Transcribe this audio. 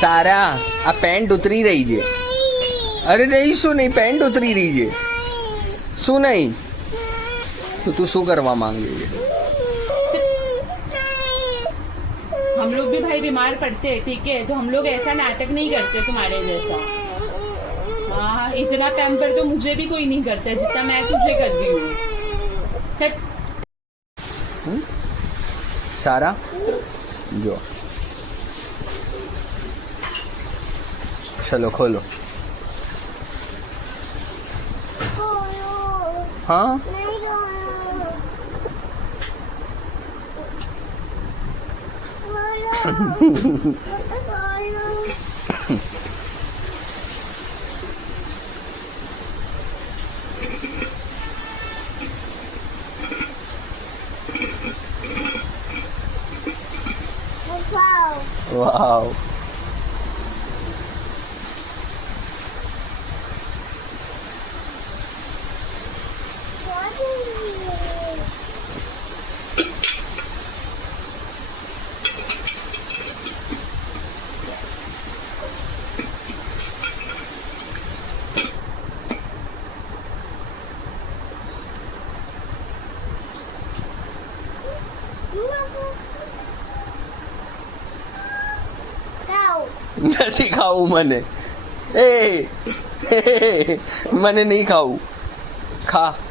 સારા આ પેન્ટ ઉતરી રહી છે. અરે રહી શું નહીં, પેન્ટ ઉતરી રહી છે. શું નહીં તો તું શું કરવા માંગે છે? हम लोग भी भाई बीमार पड़ते हैं, ठीक है, तो हम लोग ऐसा नाटक नहीं करते तुम्हारे जैसा. हाँ, इतना पैम्पर तो मुझे भी कोई नहीं करता जितना मैं तुझे कर रही हूँ. સારા જો ચલો ખોલો. हाँ वाव નથી ખાવું મને. એ મને નહીં ખાવું. ખા.